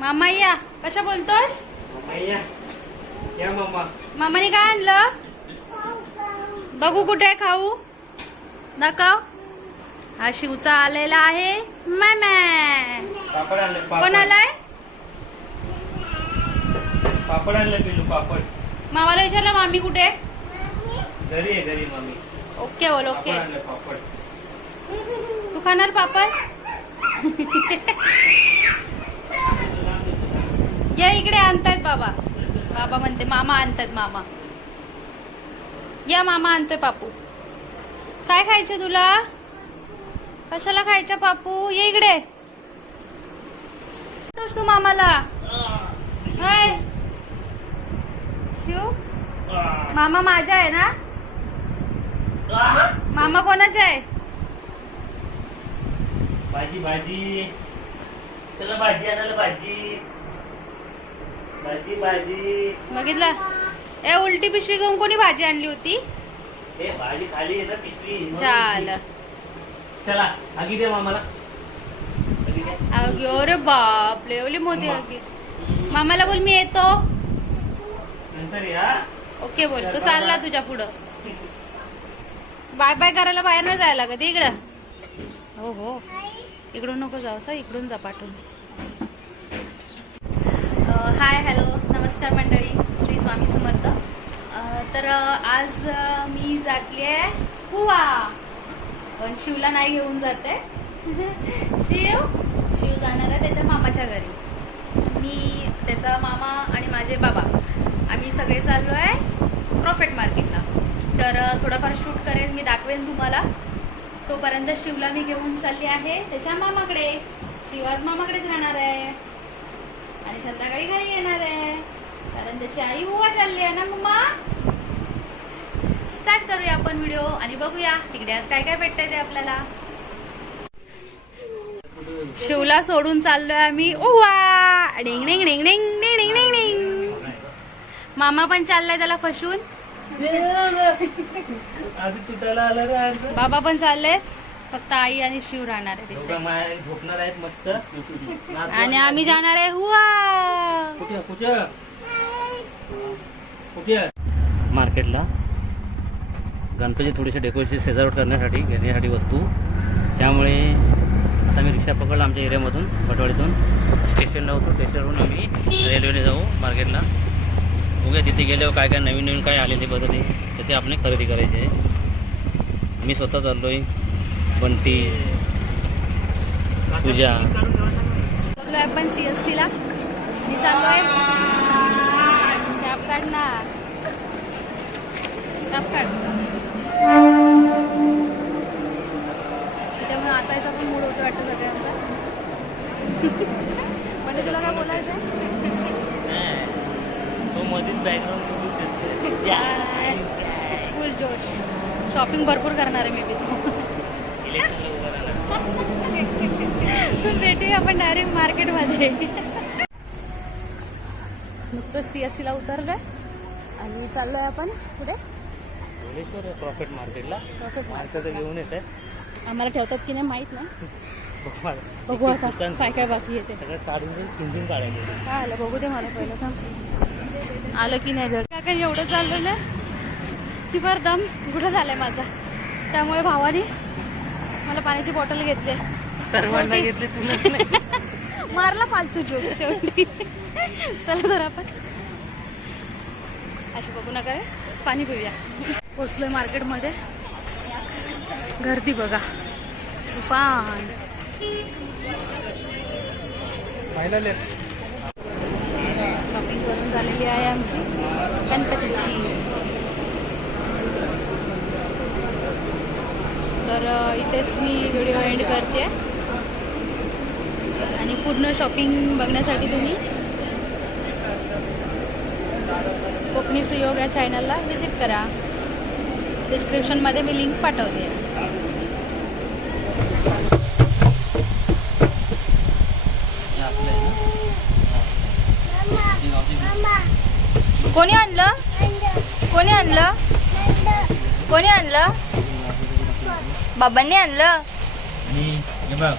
मामा या कशा बोलतोस? या मामाने काय आणलं? बघू कुठे खाऊ. दाखव. हा शिवचा आलेला आहे. मॅमॅ. पापड आणले कोण पापड आलाय? पापड आणले पिलू पापड. मामाला विचारलं मामी कुठे घरी आहे घरी मम्मी ओके बोल पापड ओके. आणले पापड. तू खाणार पापड या इकडे आणतायत बाबा. बाबा म्हणते मामा आणतात मामा. या मामा आणतोय पापू. काय खायचं तुला? कशाला खायचं पापू? ये इकडे. तू मामाला. शिव मामा माझा आहे ना? मामा कोणाचा आहे? भाजी भाजी. त्याला भाजी आणायला भाजी. भाजी भाजी. बघितलं? ए उलटी पिशवी घेऊन कोणी भाजी आणली होती? हे भाजी खाली आहे ना पिशवी. म्हणून चला आगी दे मामाला. आगी दे. अगे अरे बाप लेवली मोठी आगी. मामाला बोल मी येतो. नंतर या. ओके बोल. तो चालला तुझ्या पुढं. बाय बाय करायला बाहेर नाही जायला कधी इकडं. हो हो. इकडून नको जाऊ सर इकडून जा पाठवून हाय हॅलो नमस्कार मंडळी श्री स्वामी समर्थ. तर आज मी जातली आहे हुवा पण शिवला नाही घेऊन जाते. शिव? शिव जाणार आहे त्याच्या मामाच्या घरी. मी त्याचा मामा आणि माझे बाबा. आम्ही सगळे चाललो आहे प्रॉफिट मार्केटला तर थोडंफार शूट करेन मी दाखवेन तुम्हाला. तोपर्यंत शिवला मी घेऊन चालली आहे त्याच्या मामाकडे. शिवाज मामाकडेच राहणार आहे. आणि संध्याकाळी घरी येणार आहे? कारण त्याची आई हुवा चालली आहे ना मम्मा? स्टार्ट करूया आपण व्हिडिओ आणि बघूया तिकडे आज काय काय भेटतंय ते आपल्याला. शिवला सोडून चाललोय आम्ही. ओवा डिंग डिंग डिंग डिंग डिंग डिंग डिंग डिंग. मामा पण चाललाय त्याला फसून. बाबा पण चालले फक्त आई आणि शिव राहणार आहे तिथे दोघं माया झोपणार आहेत मस्त. आणि आम्ही जाणार आहे. हुवा कुठे कुठे? कुठे? मार्केटला. गणपती थोडीशी डेकोरेशन सजावट करण्यासाठी घेण्यासाठी वस्तू. त्यामुळे आता मी रिक्षा पकडला आमच्या एरियामधून पटवाडीतून. स्टेशनला होतो स्टेशनवरून आम्ही रेल्वेने जाऊ मार्केटला. बघूया तिथे गेल्यावर काय काय नवीन नवीन काय आले ते बरं ते तसे आपण खरेदी करायचे आहे. मी स्वतः चाललो आहे बंटी पूजा. चाललोय आपण सीएसटी ला. मी चाललोय. कॅब काढणार. कॅब काढ. त्यामुळे नाचायचा पण मूड होतो वाटतं सगळ्यांचा. म्हणजे तुला काय बोलायचं तो मध्येच फुल जोश. शॉपिंग भरपूर करणार आहे मी बी. भेटूया आपण डायरेक्ट मार्केटमध्ये नुकतंच सी एस टीला उतरलोय आणि चाललोय आपण कुठे भुवनेश्वर प्रॉफिट मार्केटला. Profit माणसं घेऊन येत आहे आम्हाला ठेवतात की नाही माहीत नाही. बघू आता काय काय बाकी येते सगळं काढून किंजून काढायचे काय आलं बघू दे मला पहिलं थांब. आलं की नाही जर काय काय एवढं चाललं ना ती फार दम गुढं झालाय माझा? त्यामुळे भावाने मला पाण्याची बॉटल घेतली. सर्वांना घेतले. मारला फालतू जोक शेवटी. चला तर आपण. अशी बघू नका रे. पाणी पिऊया. पोचलोय मार्केटमध्ये. गर्दी बघा. तुफान शॉपिंग करून झालेली आहे आमची. गणपतीची. तर इथेच मी व्हिडिओ एंड करते. आणि पूर्ण शॉपिंग बघण्यासाठी तुम्ही कोकणी सुयोग या चॅनलला व्हिजिट करा. डिस्क्रिप्शनमध्ये मी लिंक पाठवते. कोणी आणलं? कोणी आणलं? कोणी आणलं? Baban yan, lo. Ni, gabag.